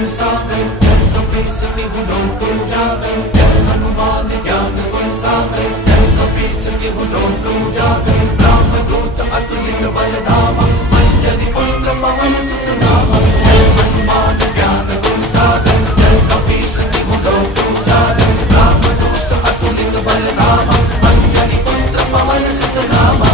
गुण सागर, जल कपीस तिहु लोक उजागर, जय हनुमान ज्ञान गुण सागर, जय कपीस तिहु लोक उजागर, रामदूत अतुलित बल धामा, अंजनी पुत्र पवन सुत नामा, जय हनुमान ज्ञान गुण सागर, जय कपीस तिहु लोक उजागर, रामदूत अतुलित बल धामा, अंजनी पुत्र पवन सुत नामा।